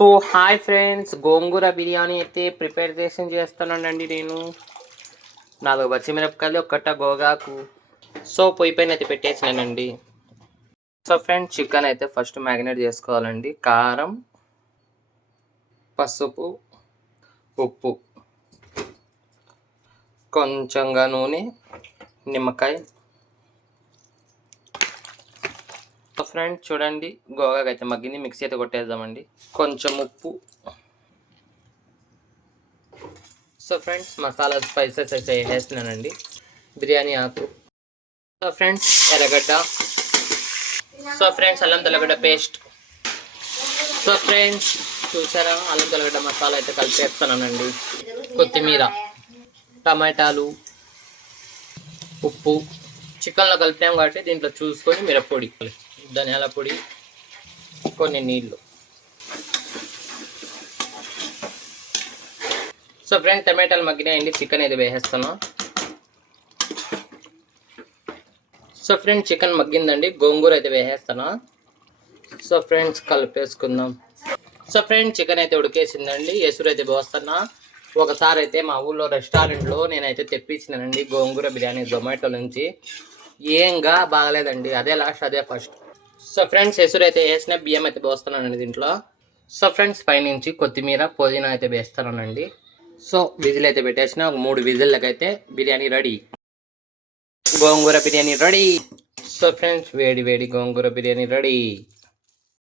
So hi friends, గోంగూర బిర్యానీ అయితే preparation చేస్తున్నానండి నేను. 4 పచ్చిమిరపకాయలు, ఒక్కట గోగాకు. సో పొయ్యి పైన అయితే పెట్టేసినానండి. సో ఫ్రెండ్స్, చికెన్ అయితే ఫస్ట్ మ్యారినేట్ చేసుకోవాలండి. కారం, పసుపు, ఉప్పు, కొంచెంగా నూనె, నిమ్మకాయ. సో ఫ్రెండ్స్ చూడండి, గోగాకు అయితే మగ్గింది. మిక్సీ అయితే కొట్టేద్దామండి. కొంచెం ఉప్పు. సో ఫ్రెండ్స్, మసాలా స్పైసెస్ అయితే వేస్తున్నానండి. బిర్యానీ ఆకు. సో ఫ్రెండ్స్, ఎర్రగడ్డ. సో ఫ్రెండ్స్, అల్లం తెల్లగడ్డ పేస్ట్. సో ఫ్రెండ్స్ చూసారా, అల్లం తెల్లగడ్డ మసాలా అయితే కలిపేస్తున్నానండి. కొత్తిమీర, టమాటాలు, ఉప్పు. చికెన్లో కలిపాం కాబట్టి దీంట్లో చూసుకొని మిరప్పొడి, ధనియాల పొడి, కొన్ని నీళ్ళు. సో ఫ్రెండ్స్, టమాటాలు మగ్గినాయండి. చికెన్ అయితే వేసేస్తున్నాం. సో ఫ్రెండ్స్, చికెన్ మగ్గిందండి. గోంగూర అయితే వేసేస్తాను. సో ఫ్రెండ్స్, కలిపేసుకుందాం. సో ఫ్రెండ్స్, చికెన్ అయితే ఉడికేసిందండి. ఎసురు అయితే పోస్తున్నా. ఒకసారి అయితే మా ఊళ్ళో రెస్టారెంట్లో నేనైతే తెప్పించినానండి గోంగూర బిర్యానీ జొమాటో నుంచి. ఏంగా బాగలేదండి. అదే లాస్ట్, అదే ఫస్ట్. సో ఫ్రెండ్స్, ఎసురు అయితే వేసిన, బియ్యం అయితే పోస్తున్నానండి దీంట్లో. సో ఫ్రెండ్స్, పైనుంచి కొత్తిమీర, పుదీనా అయితే వేస్తున్నానండి. సో విజిల్ అయితే పెట్టేసిన. ఒక 3 విజిల్లకైతే బిర్యానీ రెడీ. గోంగూర బిర్యానీ రెడీ. సో ఫ్రెండ్స్, వేడి వేడి గోంగూర బిర్యానీ రెడీ.